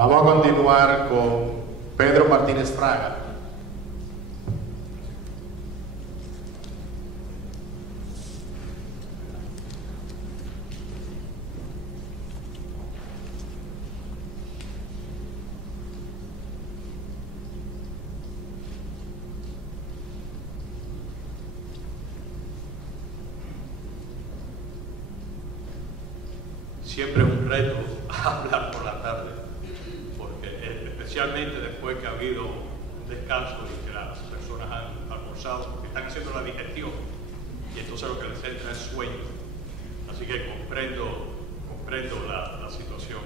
Vamos a continuar con Pedro Martínez Fraga. Siempre es un reto hablar por la tarde, porque especialmente después que ha habido un descanso y que las personas han almorzado, porque están haciendo la digestión y entonces lo que les entra es sueño. Así que comprendo la situación.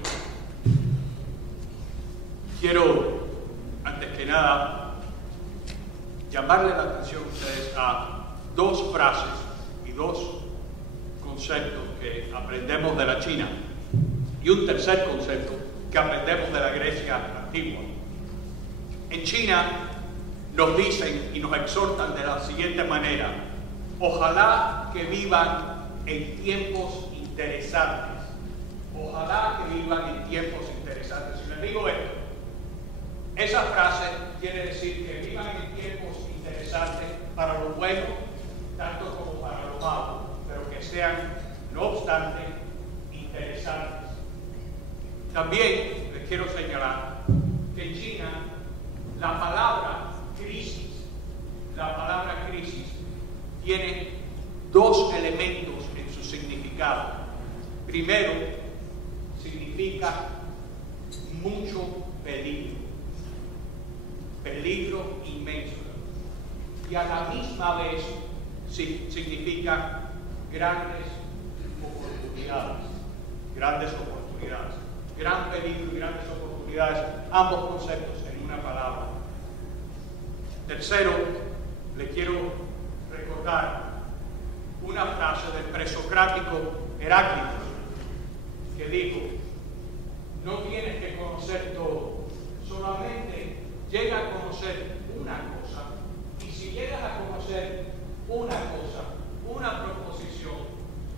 Quiero, antes que nada, llamarle la atención a ustedes a dos frases y dos conceptos que aprendemos de la China y un tercer concepto que aprendemos de la Grecia antigua. En China nos dicen y nos exhortan de la siguiente manera: ojalá que vivan en tiempos interesantes. Ojalá que vivan en tiempos interesantes. Si les digo esto, esa frase quiere decir que vivan en tiempos interesantes para lo bueno, tanto como para lo malo, pero que sean, no obstante, interesantes. También les quiero señalar que en China la palabra crisis tiene dos elementos en su significado. Primero, significa mucho peligro inmenso, y a la misma vez significa grandes oportunidades, gran peligro y grandes oportunidades, ambos conceptos en una palabra. Tercero, le quiero recordar una frase del presocrático Heráclito, que dijo: no tienes que conocer todo, solamente llega a conocer una cosa, y si llegas a conocer una cosa, una proposición,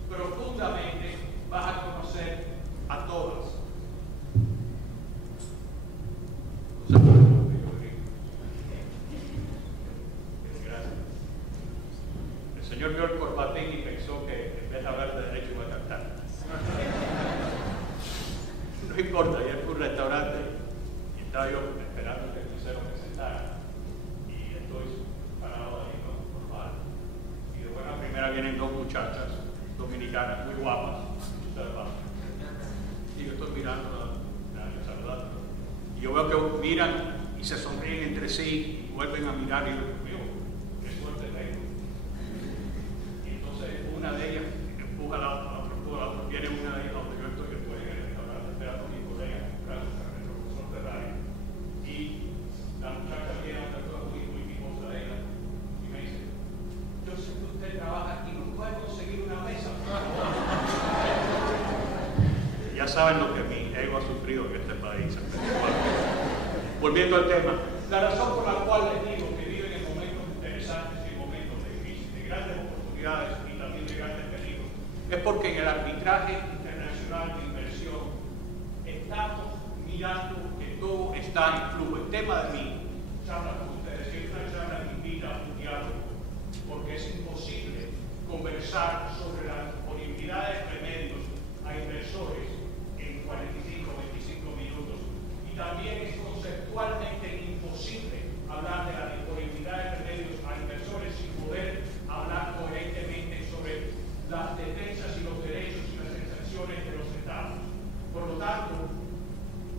profundamente vas a conocer a todas. Gracias. El señor vio el corbatín y pensó que en vez de hablar de derecho iba a cantar. No importa, ayer fue un restaurante y estaba yo esperando que el mesero me sentara y estoy parado ahí normal. Y de buena primera vienen dos muchachas dominicanas muy guapas, y yo estoy mirando saludando, y yo veo que miran y se sonríen entre sí y vuelven a mirar, y yo digo: qué suerte tengo. Y entonces una de ellas empuja a la otra, viene una de ellas donde yo estoy, después en el restaurante esperando a mi colega a comprar el profesor Ferrari, y la muchacha viene a otra muy mimosa de ella y me dice: yo sé que usted trabaja aquí, no puede conseguir una mesa. Ya saben lo que mi ego ha sufrido en este país. Volviendo al tema, la razón por la cual les digo que viven en momentos interesantes y en momentos de crisis, de grandes oportunidades y también de grandes peligros, es porque en el arbitraje internacional de inversión estamos mirando que todo está en flujo. El tema de mi charla con ustedes es una charla que invita a un diálogo, porque es imposible conversar sobre la disponibilidad de remedios a inversores en 45 o 25 minutos, y también es conceptualmente imposible hablar de la disponibilidad de remedios a inversores sin poder hablar coherentemente sobre las defensas y los derechos y las exenciones de los estados. Por lo tanto,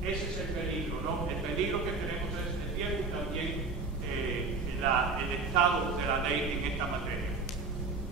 ese es el peligro, ¿no? El peligro que tenemos es el tiempo y también el estado de la ley en esta materia.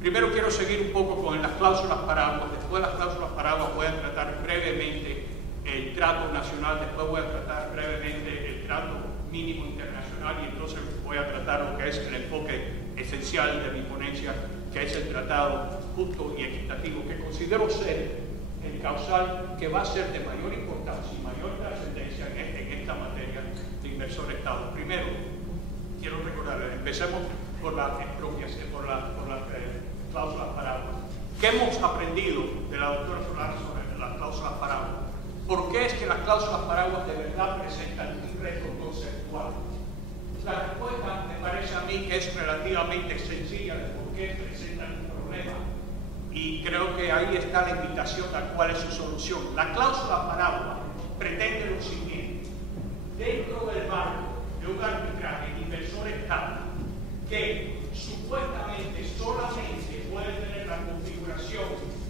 Primero quiero seguir un poco con las cláusulas paraguas. Después de las cláusulas paraguas voy a tratar brevemente el trato nacional, después voy a tratar brevemente el trato mínimo internacional, y entonces voy a tratar lo que es el enfoque esencial de mi ponencia, que es el tratado justo y equitativo, que considero ser el causal que va a ser de mayor importancia y mayor trascendencia en esta materia de inversor-estado. Primero, quiero recordarles, empecemos por las expropiaciones, por las cláusulas paraguas. ¿Qué hemos aprendido de la doctora Solana sobre las cláusulas paraguas? ¿Por qué es que las cláusulas paraguas de verdad presentan un reto conceptual? La respuesta me parece a mí que es relativamente sencilla de por qué presentan un problema. Y creo que ahí está la invitación a cuál es su solución. La cláusula paraguas pretende lo siguiente: dentro del marco de un arbitraje inversor-estado que supuestamente solamente puede tener la configuración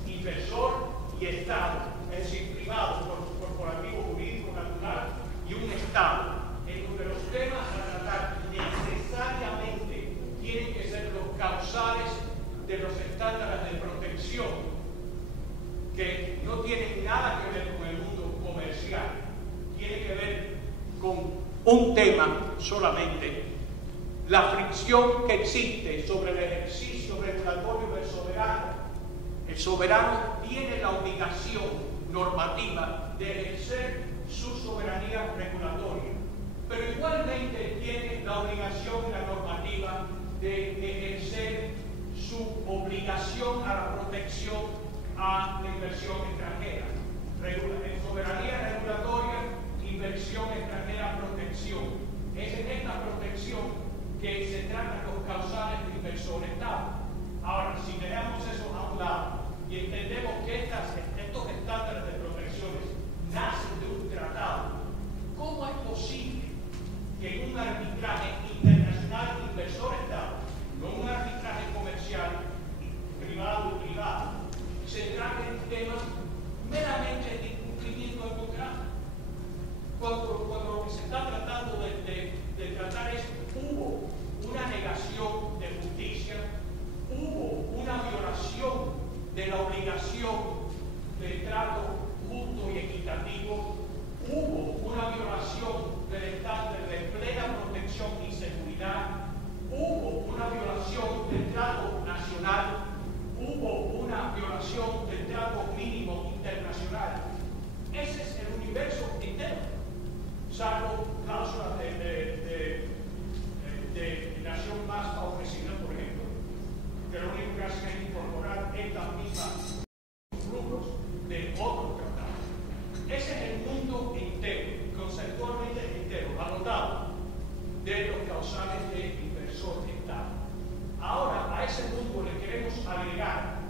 inversor y estado, es decir, privado, corporativo, jurídico, natural, y un estado, en donde los temas a tratar necesariamente tienen que ser los causales de los estándares de protección, que no tienen nada que ver con el mundo comercial, tiene que ver con un tema solamente: la fricción que existe sobre el ejercicio regulatorio del soberano. El soberano tiene la obligación normativa de ejercer su soberanía regulatoria, pero igualmente tiene la obligación y la normativa de ejercer su obligación a la protección a la inversión extranjera. Soberanía regulatoria, inversión extranjera, protección. Es en esta protección que se tratan los causales de inversor-estado. Ahora, si dejamos eso a un lado y entendemos que estos estándares de protecciones nacen de un tratado, ¿cómo es posible que en un arbitraje internacional inversor-estado, no un arbitraje comercial privado, se traten temas meramente de incumplimiento del contrato? Cuando lo que se está tratando de tratar es: hubo una negación de justicia, hubo una violación de la obligación del trato justo y equitativo, hubo una violación del estándar de plena protección y seguridad, hubo una violación del trato nacional, hubo una violación del trato mínimo internacional. Ese es el universo entero, salvo cláusulas de nación más favorecida, por ejemplo, que lo único que hacen es incorporar estas mismas rubros de otros tratados. Ese es el mundo entero, conceptualmente entero, anotado, de los causales de inversor-estado. Ahora, a ese mundo le queremos agregar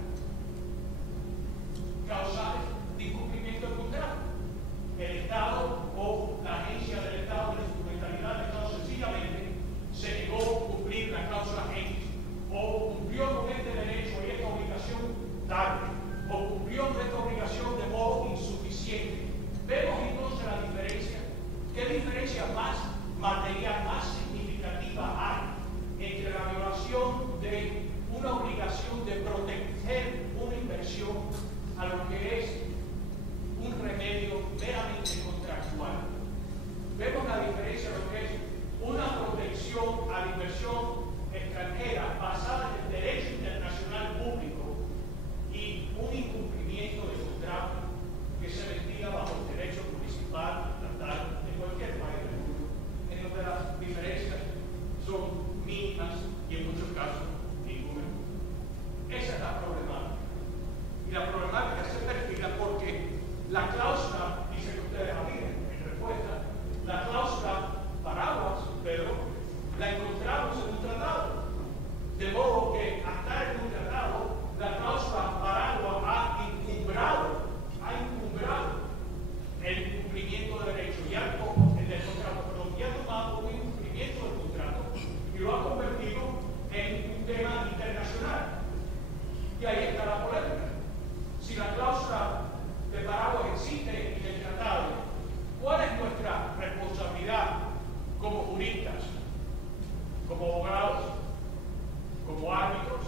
causales de incumplimiento del contrato. El Estado o la agencia del Estado, la instrumentalidad del Estado, sencillamente se negó a cumplir la cláusula X, o cumplió con este derecho y esta obligación tarde, o cumplió con esta obligación de modo insuficiente. Vemos entonces la diferencia. ¿Qué diferencia más material, más significativa hay entre la violación de una obligación de proteger una inversión a lo que es un remedio meramente contractual? Vemos la diferencia de lo que es una protección a la inversión extranjera basada en el derecho internacional público y un incumplimiento de contrato que se vestía bajo el derecho municipal, estatal, de cualquier país del mundo, en donde las diferencias son mínimas y en muchos casos ninguna. Esa es la problemática. Y la problemática se perfila porque la cláusula, dice que ustedes miren en respuesta, la cláusula paraguas, Pedro, la encontramos en un tratado. De modo que hasta en un tratado, la cláusula paraguas ha encumbrado el incumplimiento de derecho, ya el del contrato, pero ya ha tomado un incumplimiento del contrato y lo ha convertido en un tema internacional. Y ahí está la polémica. Si la cláusula de paraguas existe en el tratado, ¿cuál es nuestra responsabilidad como juristas, como abogados, como árbitros?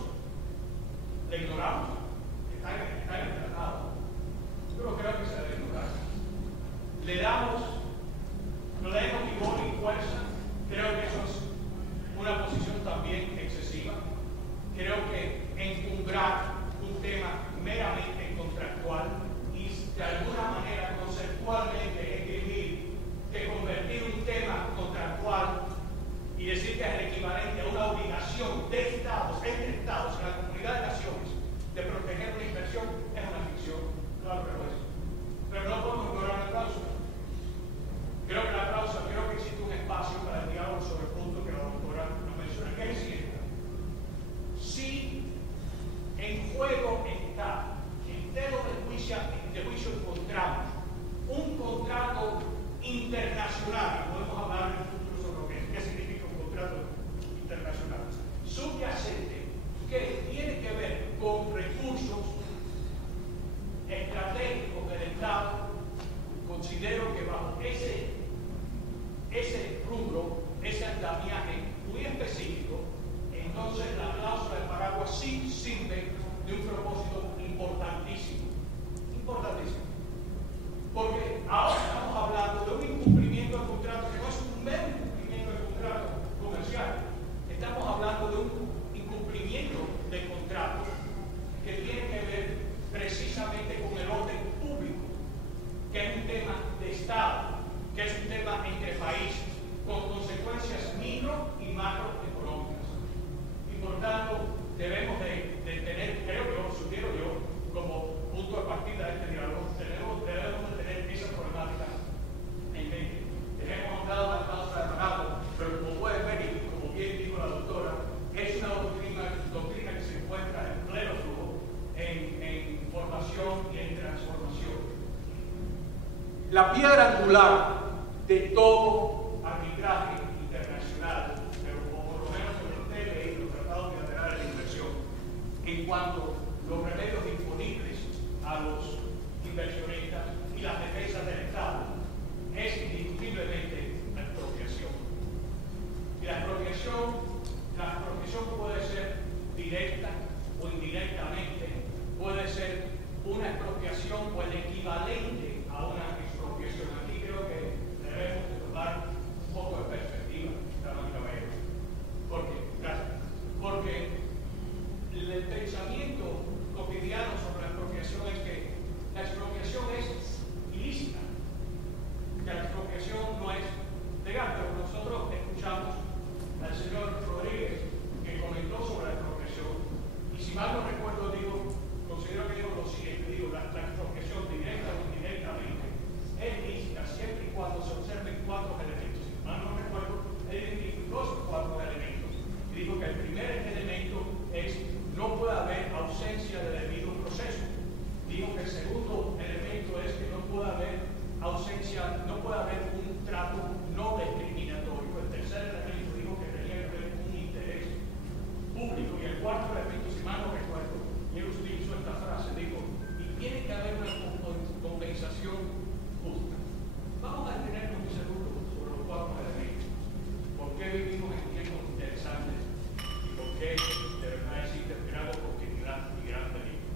¿Le ignoramos? Está en el tratado. Yo no creo que se debe ignorar. Le damos vigor y fuerza. Creo que eso es una posición también excesiva. Creo que encumbrar un tema meramente contractual y de alguna manera conceptualmente escribir que convertir un tema contractual y decir que es el equivalente a una obligación de Estados, entre Estados, en la comunidad de naciones, de proteger una inversión, es una ficción, claro que lo es. Pero no podemos ignorar considero que bajo ese rubro, ese andamiaje muy específico, entonces la cláusula del paraguas sí sirve de un propósito importantísimo. Importantísimo. Porque ahora estamos hablando de un incumplimiento del contrato que no es un mero incumplimiento del contrato comercial. Estamos hablando de un incumplimiento del contrato que tiene que ver precisamente con el orden público, que es un tema de Estado, que es un tema entre países, con consecuencias micro y macroeconómicas. Y por tanto, debemos de tener, creo yo, sugiero yo, como punto de partida de este diálogo, debemos de tener esa problemática en mente. Hemos hablado de la cláusula de paraguas, pero como pueden ver, y como bien dijo la doctora, es una doctrina que se encuentra en pleno flujo, en formación y en transformación. La piedra angular de todo arbitraje internacional, pero por lo menos en los TLI, los tratados bilaterales de inversión, en cuanto a los remedios disponibles a los inversionistas y las defensas del Estado, es indiscutiblemente la expropiación. Y la expropiación puede ser directa o indirectamente, puede ser una expropiación o el equivalente a una expropiación. Aquí creo que debemos de tomar un poco de perspectiva, damas y caballeros. ¿Por qué? Gracias. Porque el pensamiento cotidiano sobre la expropiación es que la expropiación es ilícita, que la expropiación no es legal, pero nosotros escuchamos al señor Rodríguez que comentó sobre la expropiación, y si mal no recuerdo, considero que digo lo siguiente, la expropiación directa o indirectamente es lícita siempre y cuando se observen 4 elementos. Si mal no recuerdo, él identificó esos 4 elementos y dijo que el primer elemento es no puede haber ausencia de debido proceso. Dijo que el segundo elemento es que no puede haber ausencia, no puede haber un trato no discriminatorio. El tercer elemento dijo que tenía que haber un interés público. Y el cuarto elemento, si mal no recuerdo, y él utilizó esta frase, dijo, y tiene que haber una compensación justa. Vamos a detenernos un segundo sobre los 4 elementos. ¿Por qué vivimos en tiempos interesantes? ¿Y por qué de verdad existe gran oportunidad y gran peligro?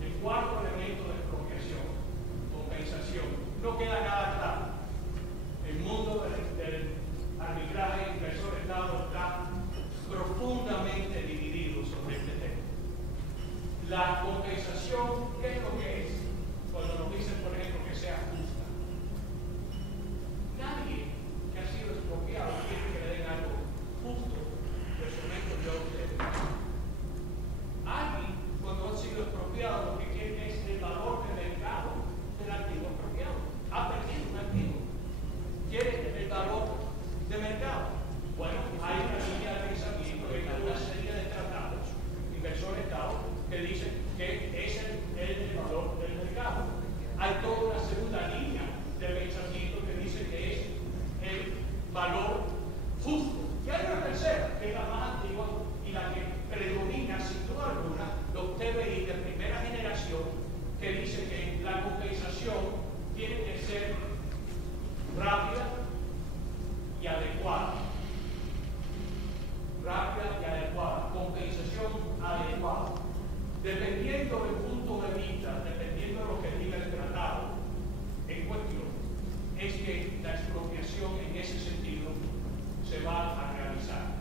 El cuarto elemento de expropiación, compensación, no queda nada claro. El mundo del arbitraje inversor-Estado está profundamente dividido sobre este tema. La compensación, ¿qué es lo que es? Cuando nos dicen, por ejemplo, que sea justa. Nadie que ha sido expropiado quiere que le den algo justo de su momento de ustedes. Alguien, cuando ha sido expropiado, lo que quiere es el valor de mercado del activo expropiado. Ha perdido un activo. Quiere el valor de mercado. Bueno, hay una línea de pensamiento, hay una serie de tratados, inversor-Estado, que dicen que es el valor del mercado. Hay toda una segunda línea de pensamiento que dice que es el valor justo. Y hay una tercera, que es la más antigua y la que predomina, sin duda alguna, los TBI de primera generación, que dice que la compensación tiene que ser rápida y adecuada. Rápida y adecuada. Compensación adecuada. Dependiendo del punto de vista, dependiendo de lo que diga el tratado en cuestión, es que la expropiación en ese sentido se va a realizar.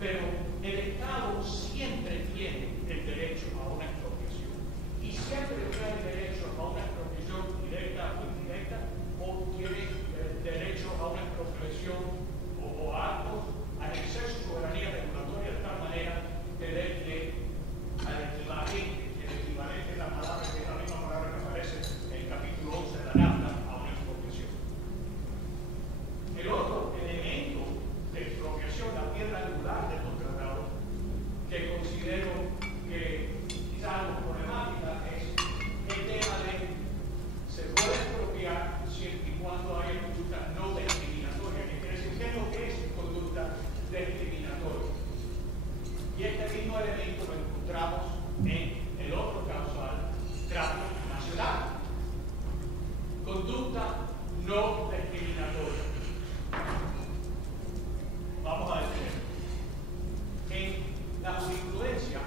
Pero el Estado siempre tiene el derecho a una expropiación. Y siempre tiene el derecho a una expropiación directa o indirecta, o tiene el derecho a una expropiación o actos al exceso de soberanía regulatoria de tal manera que dé al equivalente, el equivalente es la palabra, que es la misma palabra que aparece en el capítulo 11 de la NAFTA, a una expropiación. El otro elemento de expropiación, la piedra angular de los tratados, que considera no discriminatoria. Vamos a decir, en la jurisprudencia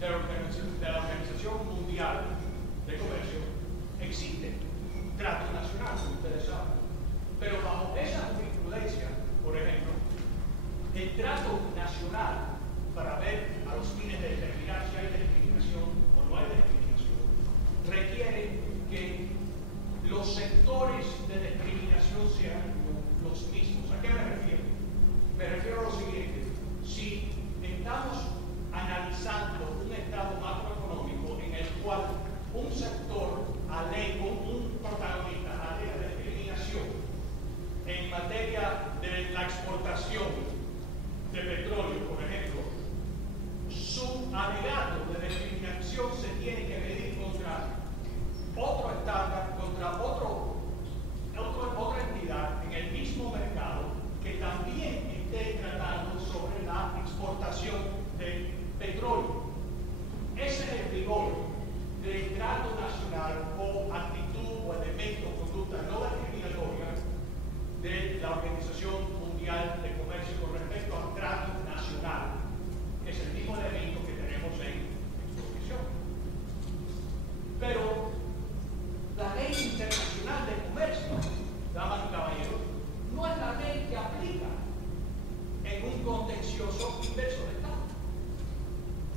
de la Organización Mundial de Comercio existe trato nacional, como ustedes saben. Pero bajo esa jurisprudencia, por ejemplo, el trato nacional para ver a los fines de determinar si hay discriminación o no hay discriminación requiere que los sectores de discriminación sean los mismos. ¿A qué me refiero? Me refiero a lo siguiente: si estamos analizando un estado macroeconómico en el cual un sector alega, un protagonista alega discriminación en materia de la exportación de petróleo, por ejemplo, su alegato de discriminación se tiene que medir contra otro estándar, contra otra entidad en el mismo mercado que también esté tratando sobre la exportación de petróleo. Ese es el rigor del trato nacional o actitud o elemento o conducta no discriminatoria de la Organización Mundial de Comercio con respecto al trato nacional, que es el mismo elemento que tenemos en exposición. Pero la ley internacional de comercio, damas y caballeros, no es la ley que aplica en un contencioso inversor de Estado.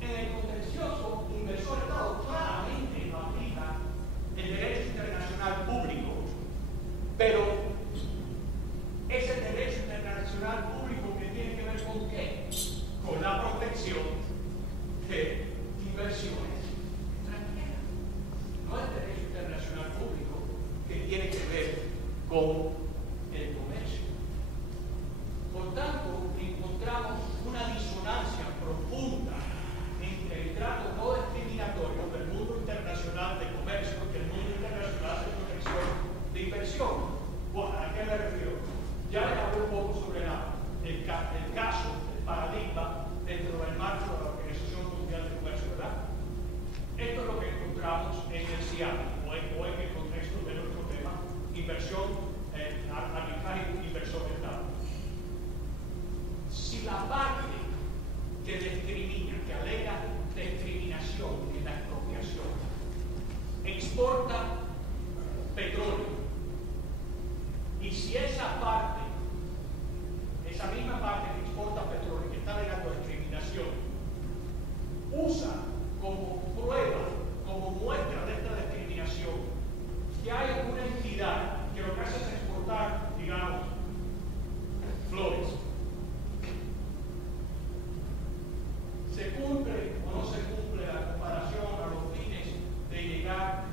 En el contencioso inversor de Estado claramente aplica el derecho internacional público, pero es el derecho internacional público que tiene que ver con ¿qué? Con la protección de inversiones extranjeras. No es el derecho internacional público que tiene que ver con el comercio. Por tanto, encontramos una disonancia profunda entre el trato no discriminatorio del mundo internacional de comercio y el mundo internacional de protección de inversión. Bueno, ¿a qué me refiero? Ya les hablé un poco sobre el caso, el paradigma dentro del marco de la Organización Mundial de Comercio, ¿verdad? Esto es lo que encontramos en el CIAM o en el contexto de nuestro tema, inversión, arbitraje inversor de Estado. Si la parte que discrimina, que alega discriminación en la expropiación, exporta petróleo, y si esa parte, esa misma parte que exporta petróleo, que está alegando discriminación, usa como prueba, como muestra de esta discriminación, que hay una entidad que lo que hace es exportar, digamos, flores. ¿Se cumple o no se cumple la comparación a los fines de llegar,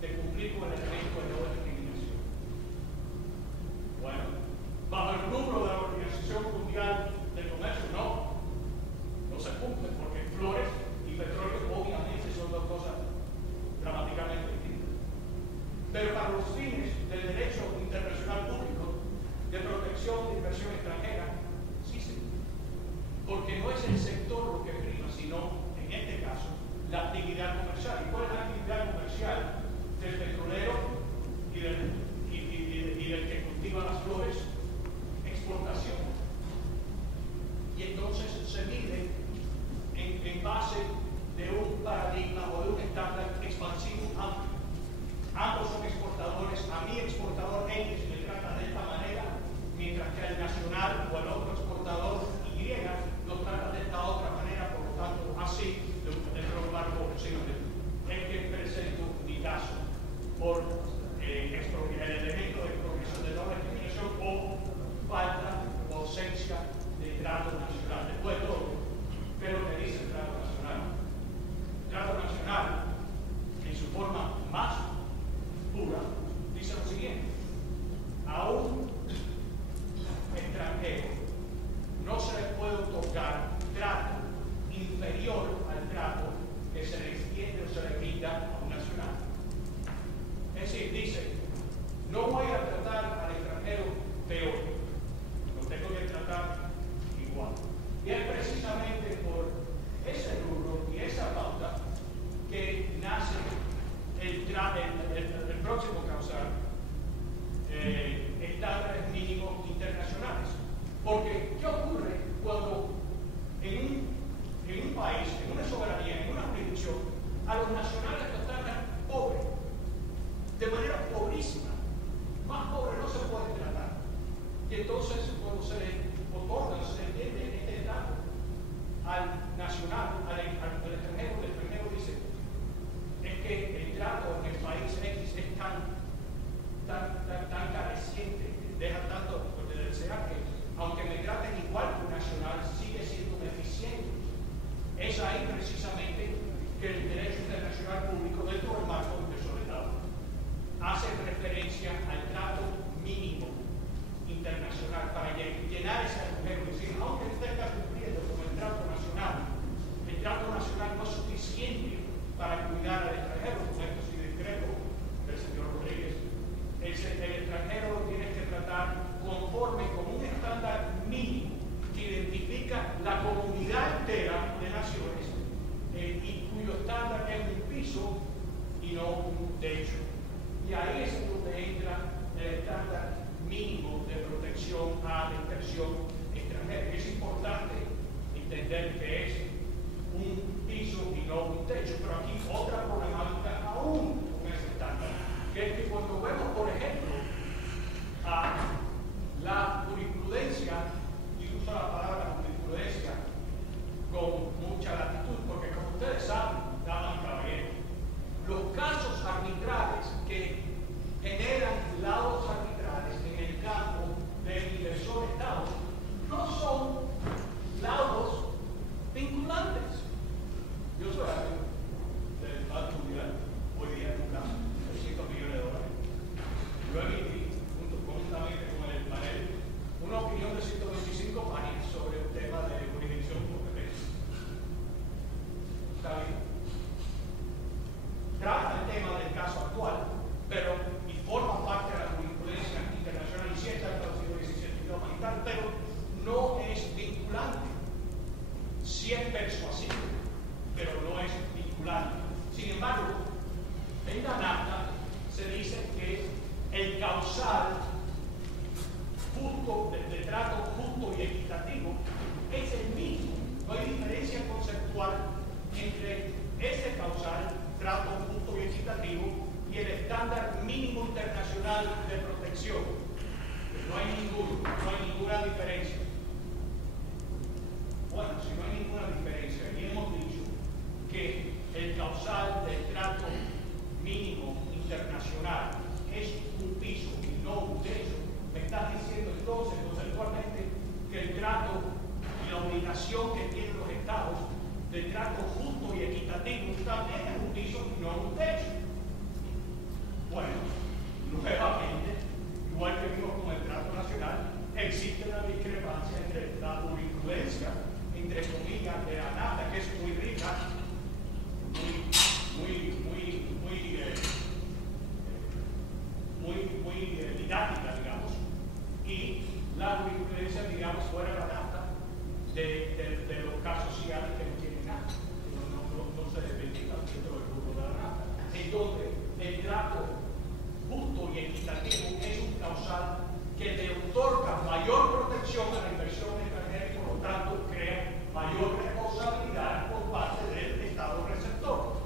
de cumplir con el elemento de no discriminación? Bueno, bajo el rubro de la Organización Mundial del Comercio, no se cumple, porque flores y petróleo obviamente son dos cosas dramáticamente distintas. Pero para los fines del derecho internacional público de protección de inversión extranjera, sí se cumple. Porque no es el sector lo que prima, sino, en este caso, la actividad comercial. ¿Y cuál es la actividad comercial del petrolero y del que cultiva las flores? Exportación. Y entonces se mide en base de un paradigma o de un estándar expansivo amplio. Ambos son exportadores. A mi exportador X me trata de esta manera, mientras que al nacional o al otro exportador Y lo trata de esta otra manera. Por lo tanto, así dentro del marco es que presento mi caso por el elemento de expropiación de no discriminación o falta o ausencia de trato nacional. Después de todo, ¿qué es lo que dice el trato nacional? es ahí precisamente que el derecho internacional público dentro del marco del Estado hace referencia al trato mínimo internacional para llenar ese agujero. Es decir, aunque usted está cumpliendo con el trato nacional no es suficiente para cuidar al extranjero, con esto sí discrepo del señor Rodríguez. El extranjero lo tiene que tratar conforme con un estándar mínimo que identifica la comunidad entera de naciones y cuyo estándar es un piso y no un techo. Y ahí es donde entra el estándar mínimo de protección a la inversión extranjera. Es importante entender que es un piso y no un techo, pero aquí otra problemática aún con ese estándar, que es que cuando vemos, por ejemplo, a la jurisprudencia, y uso la palabra jurisprudencia con mucha latitud, porque como ustedes saben, damas y caballeros, los casos arbitrales que generan laudos arbitrales en el campo del inversor Estado no son laudos vinculantes. Yo soy amigo del Banco Mundial, hoy día en un caso de $100 millones. Yo emití, conjuntamente con el panel, una opinión de 125 páginas sobre el tema de jurisdicción competencia. ¿Está bien? Trata el tema del caso actual, pero y forma parte de la jurisprudencia internacional y sí está traducido en sentido humanitario, pero no es vinculante. Sí es persuasivo, pero no es vinculante. Sin embargo, en la NAFTA se dice que el causal justo, de trato justo y equitativo es el mismo. No hay diferencia conceptual entre ese causal, trato justo y equitativo, y el estándar mínimo internacional de protección. No hay ninguna diferencia. Bueno, si no hay ninguna diferencia, y hemos dicho que el causal del trato mínimo internacional es un piso y no un techo, me estás diciendo entonces conceptualmente que el trato y la obligación que tienen los estados de trato justo y equitativo también es un piso y no un techo. Bueno, nuevamente, igual que vimos con el trato nacional, existe una discrepancia entre la jurisprudencia, entre comillas, de la NAFTA, que es muy rica, muy didáctica, digamos, y la jurisprudencia, digamos, fuera de la NAFTA, de los casos sociales que no tienen nada, no se reivindican dentro del grupo de la NAFTA, en donde el trato justo y equitativo es un causal que le otorga mayor protección a la inversión extranjera y por lo tanto crea mayor responsabilidad por parte del Estado receptor.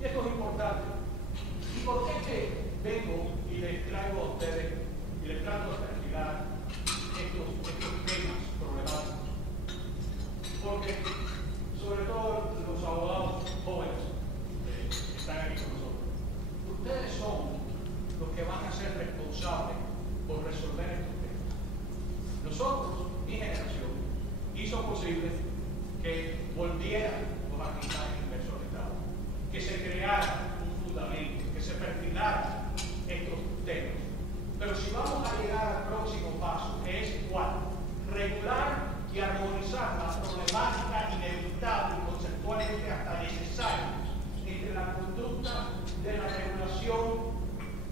Y esto es importante. ¿Y por qué que vengo y les traigo a ustedes y les trato de perfilar estos temas problemáticos? Porque, sobre todo los abogados jóvenes que están aquí con nosotros, ustedes son los que van a ser responsables por resolver estos temas. Nosotros, mi generación, hizo posible que volvieran los arbitrajes inversores Estado, que se creara un fundamento, que se perfilaran estos temas. Pero si vamos a llegar al próximo paso, que es igual, regular y armonizar la problemática inevitable y conceptualmente hasta necesaria entre la conducta de la regulación,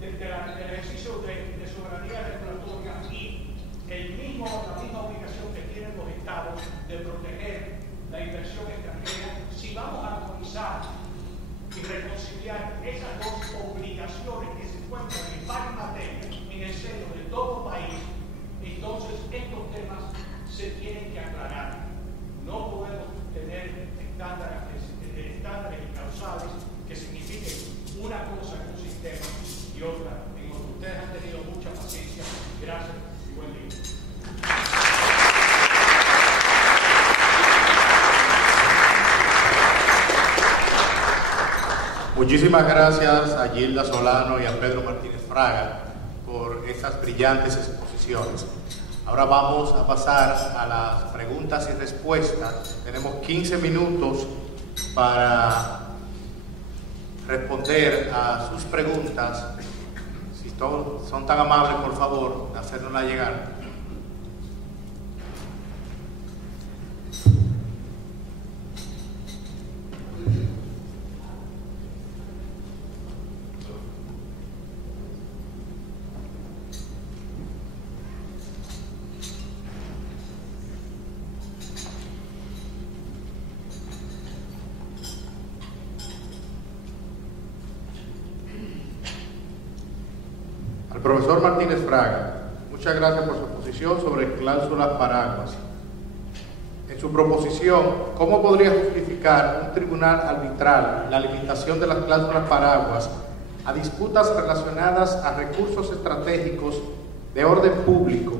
del ejercicio de soberanía regulatoria y la misma obligación que tienen los estados de proteger la inversión extranjera, si vamos a armonizar y reconciliar esas dos obligaciones que se encuentran en varias materias en el seno de todo país, entonces estos temas se tienen que aclarar. No podemos tener estándares y causales que signifiquen una cosa en un sistema y otra en otro. Ustedes han tenido mucha paciencia. Gracias y buen día. Muchísimas gracias a Gilda Solano y a Pedro Martínez Fraga por estas brillantes exposiciones. Ahora vamos a pasar a las preguntas y respuestas. Tenemos 15 minutos para responder a sus preguntas. Si todos son tan amables, por favor, hacérnosla llegar. Profesor Martínez Fraga, muchas gracias por su exposición sobre cláusulas paraguas. En su proposición, ¿cómo podría justificar un tribunal arbitral la limitación de las cláusulas paraguas a disputas relacionadas a recursos estratégicos de orden público,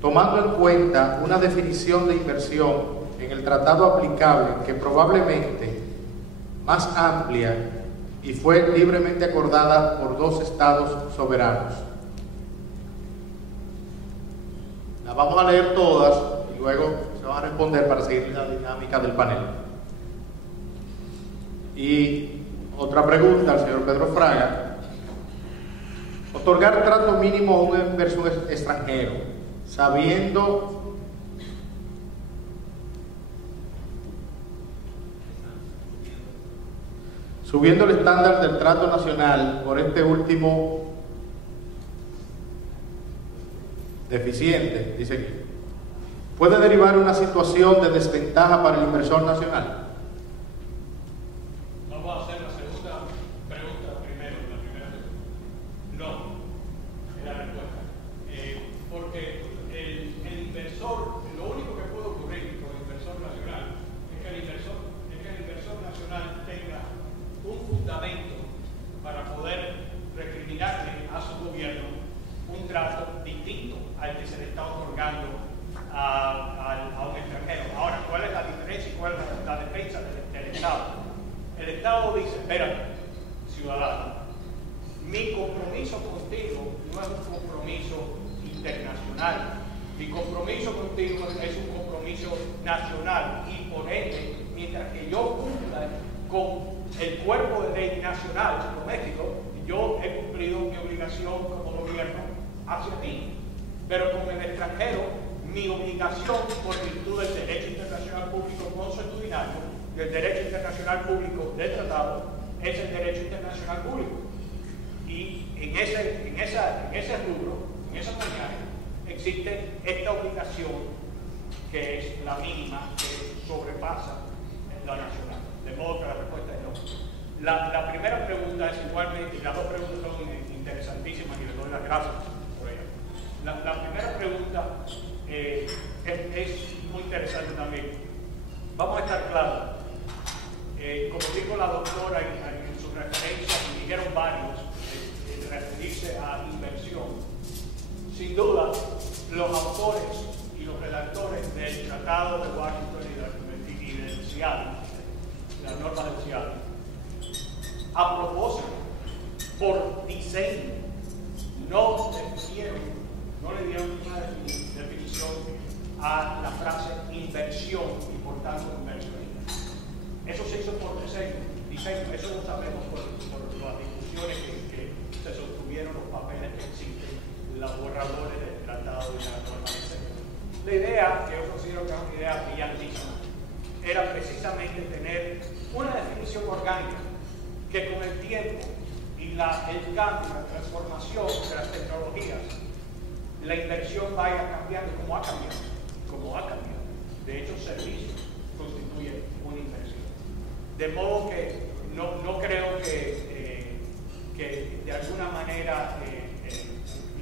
tomando en cuenta una definición de inversión en el tratado aplicable que probablemente más amplia y fue libremente acordada por dos estados soberanos? Las vamos a leer todas y luego se van a responder para seguir la dinámica del panel. Y otra pregunta al señor Pedro Fraga: otorgar trato mínimo a un inversor extranjero, subiendo el estándar del trato nacional por este último deficiente, dice aquí, ¿puede derivar una situación de desventaja para el inversor nacional? Vamos a hacer la segunda pregunta primero, la primera pregunta. No, es la respuesta. Porque el inversor, lo único que puede ocurrir con el inversor nacional es que el inversor nacional tenga un fundamento para poder recriminarle a su gobierno un trato distinto al que se le está otorgando a un extranjero. Ahora, ¿cuál es la diferencia y cuál es la defensa del Estado? El Estado dice: espérate, ciudadano, mi compromiso contigo no es un compromiso internacional, mi compromiso contigo es un compromiso nacional, y por ende, mientras que yo cumpla con el cuerpo de ley nacional doméstico, yo he cumplido mi obligación como gobierno hacia ti. Pero con el extranjero, mi obligación por virtud del derecho internacional público consuetudinario, del derecho internacional público del tratado, es el derecho internacional público. Y en ese rubro, en esa mañana, existe esta obligación que es la mínima, que sobrepasa la nacional. De modo que la respuesta es no. La primera pregunta es igualmente, las dos preguntas son interesantísimas y les doy las gracias por ellas. La primera pregunta es muy interesante también. Vamos a estar claros. Como dijo la doctora en su referencia, y dijeron varios, de referirse a inversión, sin duda, los autores y los redactores del Tratado de Washington y del Seattle, las normas del Seattle, a propósito, por diseño, no le dieron una definición a la frase inversión y por tanto inversionista. Eso se hizo por diseño, eso lo sabemos por las discusiones que se sostuvieron, los papeles que existen, los borradores del tratado y la norma de diseño. La idea, que yo considero que es una idea brillantísima, era precisamente tener una definición orgánica que con el tiempo y el cambio, la transformación de las tecnologías, la inversión vaya cambiando como ha cambiado. De hecho, servicios constituyen una inversión. De modo que no creo que de alguna manera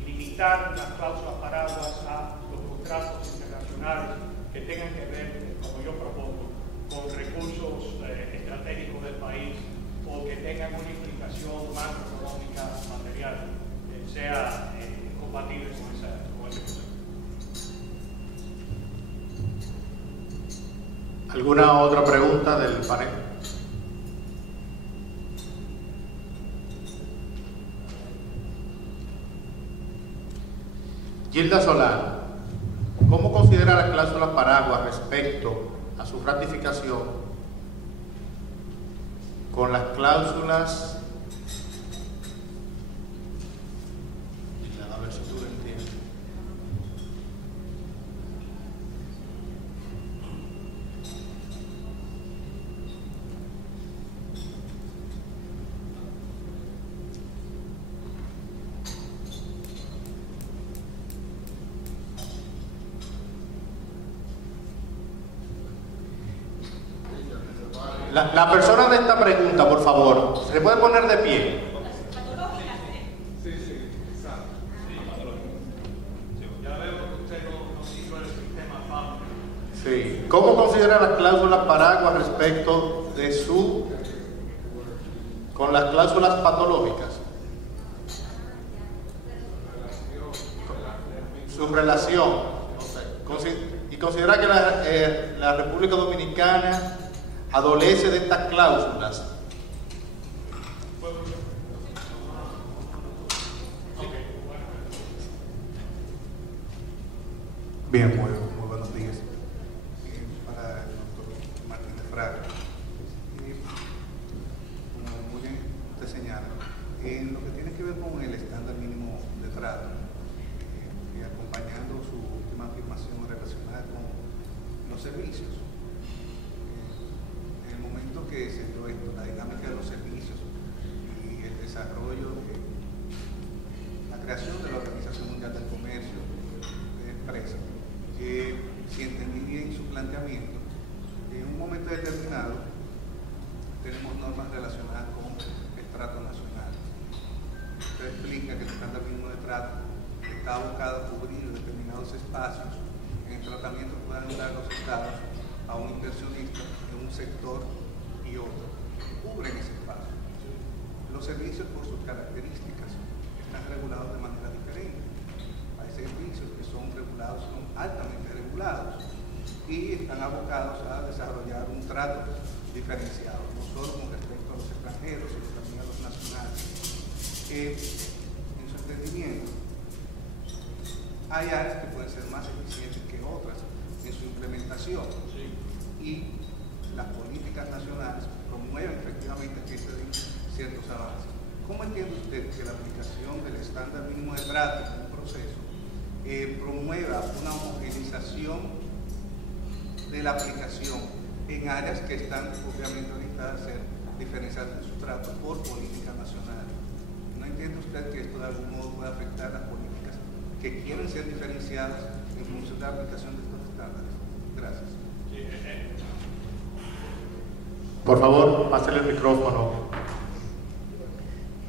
limitar las cláusulas paraguas a los contratos internacionales que tengan que ver, como yo propongo, con recursos estratégicos del país o que tengan una implicación macroeconómica material, sea compatible con ese concepto. ¿Alguna otra pregunta del panel? Gilda Solano, ¿cómo considera las cláusulas paraguas respecto a su ratificación con las cláusulas. A ver si tú lo entiendes. La persona de esta pregunta, por favor, ¿se puede poner de pie? Sí, exacto. Ya veo que usted no siguió el sistema FAMU. Sí. ¿Cómo considera las cláusulas paraguas respecto de con las cláusulas patológicas? Su relación. Y considera que la República Dominicana adolece de estas cláusulas. Bien, muy buenos días. Para el doctor Martín de Fraga. Como muy bien usted señala, en lo que tiene que ver con el estándar mínimo de trato, y acompañando su última afirmación relacionada con los servicios, que se dio esto, la dinámica de los servicios y el desarrollo de la creación de la Organización Mundial del Comercio de empresas, si entendí bien su planteamiento, en un momento determinado tenemos normas relacionadas con el trato nacional. Usted explica que el estándar mínimo de trato está abocado a cubrir determinados espacios en el tratamiento que puedan dar los estados a un inversionista en un sector y otro, cubren ese espacio. Los servicios, por sus características, están regulados de manera diferente. Hay servicios que son regulados, son altamente regulados y están abocados a desarrollar un trato diferenciado, no solo con respecto a los extranjeros, sino también a los nacionales. En su entendimiento, hay áreas que pueden ser más eficientes que otras en su implementación y las políticas nacionales promueven efectivamente que se den ciertos avances. ¿Cómo entiende usted que la aplicación del estándar mínimo de trato en un proceso promueva una homogenización de la aplicación en áreas que están obviamente orientadas a ser diferenciadas en su trato por política nacional? ¿No entiende usted que esto de algún modo puede afectar las políticas que quieren ser diferenciadas en función de la aplicación de estos estándares? Gracias. Por favor, pásale el micrófono.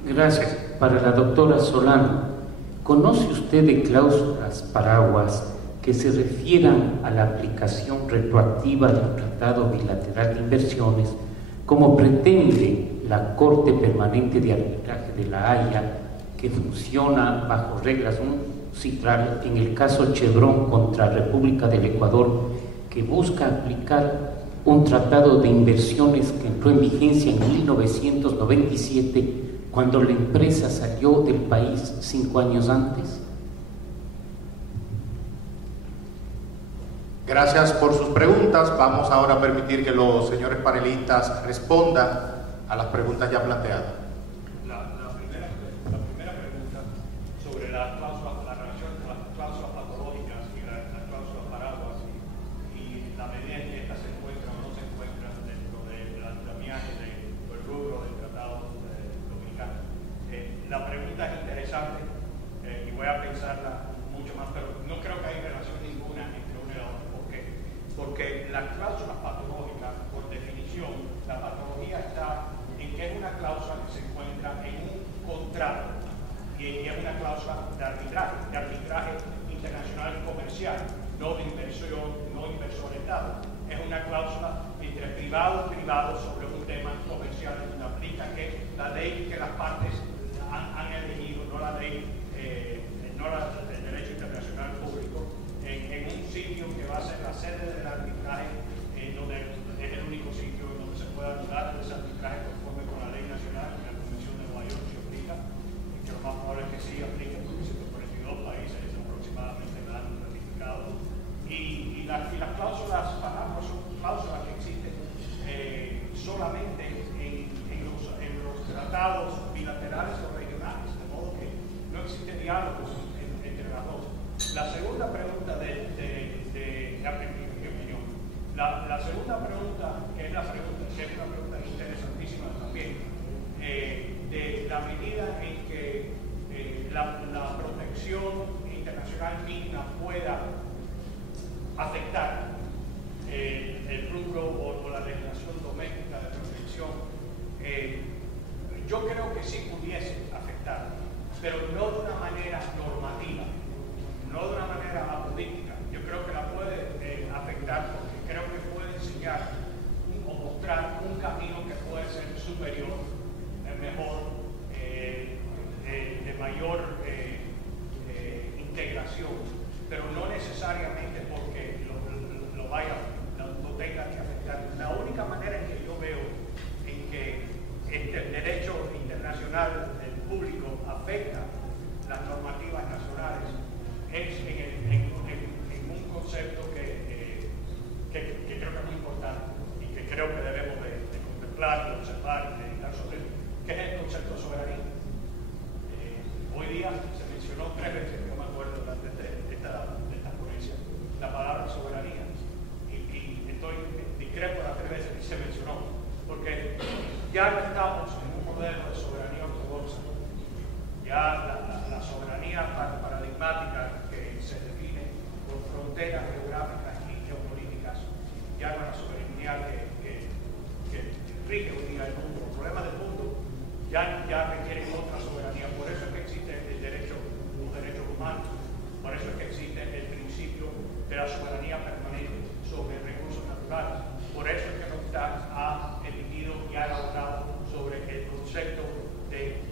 Gracias. Para la doctora Solano, ¿conoce usted de cláusulas paraguas que se refieran a la aplicación retroactiva del Tratado Bilateral de Inversiones, como pretende la Corte Permanente de Arbitraje de La Haya, que funciona bajo reglas UNCITRAL en el caso Chevron contra República del Ecuador, que busca aplicar un tratado de inversiones que entró en vigencia en 1997, cuando la empresa salió del país 5 años antes? Gracias por sus preguntas. Vamos ahora a permitir que los señores panelistas respondan a las preguntas ya planteadas. La primera pregunta sobre la relación con las cláusulas patológicas y las cláusulas paraguas y la medida en que estas se encuentran o no se encuentran dentro del andamiaje del rubro del Tratado Dominicano. La pregunta es interesante y voy a pensarla mucho más, pero no creo que haya relación ninguna entre una y la otra. ¿Por qué? Porque las cláusulas patológicas, por definición, la patología está en que es una cláusula que se encuentra en un contrato y es una cláusula de arbitraje internacional y comercial, no de inversión, no inversor-estado. Es una cláusula entre privado y privado sobre un tema comercial que aplica que la ley que las partes han elegido, no la ley, el derecho internacional público, en un sitio que va a ser la sede del arbitraje, donde es el único sitio donde se puede anular ese arbitraje conforme con la ley nacional y la Convención de Nueva York se aplica, y que lo más probable es que sí aplique porque 142 países aproximadamente la han ratificado. Y las cláusulas paraguas son cláusulas que existen solamente en tratados bilaterales o regionales, de modo que no existe diálogo entre las dos. La segunda pregunta mi opinión, la segunda pregunta, que es una pregunta interesantísima también, de la medida en que la protección internacional mínima pueda afectar el rubro o la legislación doméstica de protección, yo creo que sí pudiese afectar, pero no de una manera normativa, no de una manera apolítica. Yo creo que la puede afectar porque creo que puede enseñar o mostrar un camino que puede ser superior, mejor, de mayor integración, pero no necesariamente porque lo tenga que afectar. La única manera en que yo veo en que el derecho internacional del público afecta las normativas nacionales es en un concepto que creo que es muy importante y que creo que debemos de contemplar, de observar, de meditar sobre él, que es el concepto de soberanía. Hoy día se mencionó 3 veces, yo me acuerdo antes de esta ponencia, la palabra soberanía, y discrepo las 3 veces que se mencionó, porque ya no estamos en un modelo de soberanía ortodoxa. Ya la soberanía paradigmática que se define por fronteras geográficas y geopolíticas ya no es la soberanía que rige hoy día el mundo. Los problemas del mundo ya requieren otra soberanía. Por eso es que existe el derecho, los derechos humanos. Por eso es que existe el principio de la soberanía permanente sobre recursos naturales. Por eso es que Rothschild ha emitido y ha elaborado sobre el concepto de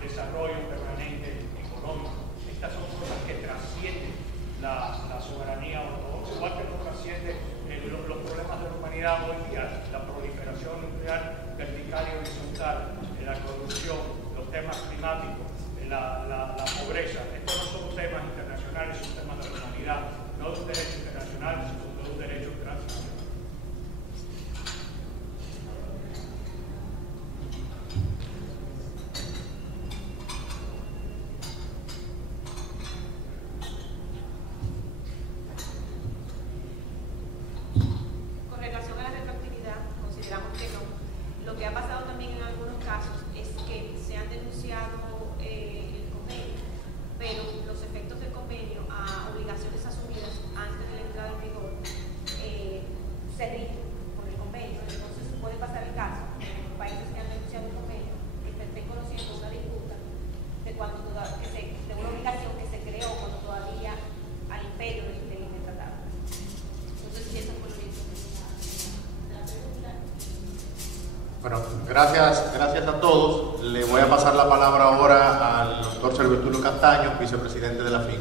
desarrollo permanente económico. Estas son cosas que trascienden la soberanía ortodoxa, igual que no trasciende los problemas de la humanidad hoy día, la proliferación nuclear vertical y horizontal, la corrupción, los temas climáticos, la pobreza. Estos no son temas internacionales, son temas de la humanidad, no de un derecho internacional, sino de un derecho transnacional. Bueno, gracias a todos. Le voy a pasar la palabra ahora al doctor Servio Tulio Castaño, vicepresidente de la FIN.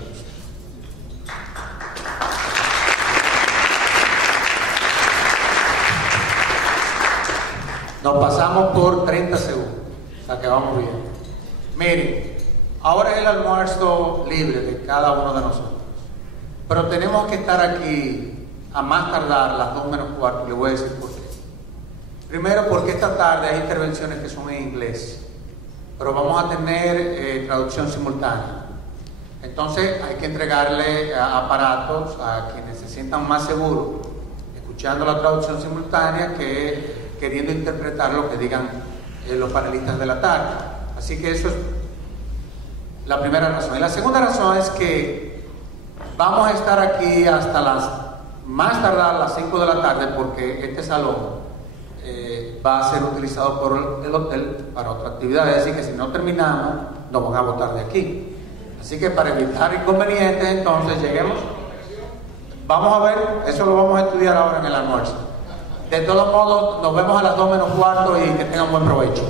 Nos pasamos por 30 segundos, o sea que vamos bien. Miren, ahora es el almuerzo libre de cada uno de nosotros, pero tenemos que estar aquí a más tardar las 2 menos cuarto. Le voy a decir por qué. Primero, porque esta tarde hay intervenciones que son en inglés, pero vamos a tener traducción simultánea. Entonces hay que entregarle aparatos a quienes se sientan más seguros escuchando la traducción simultánea que queriendo interpretar lo que digan los panelistas de la tarde. Así que eso es la primera razón. Y la segunda razón es que vamos a estar aquí hasta más tardar las 5 de la tarde, porque este salón va a ser utilizado por el hotel para otra actividad. Es decir, que si no terminamos, nos van a botar de aquí. Así que para evitar inconvenientes, entonces lleguemos. Vamos a ver, eso lo vamos a estudiar ahora en el almuerzo. De todos modos, nos vemos a las 2 menos cuarto y que tengan buen provecho.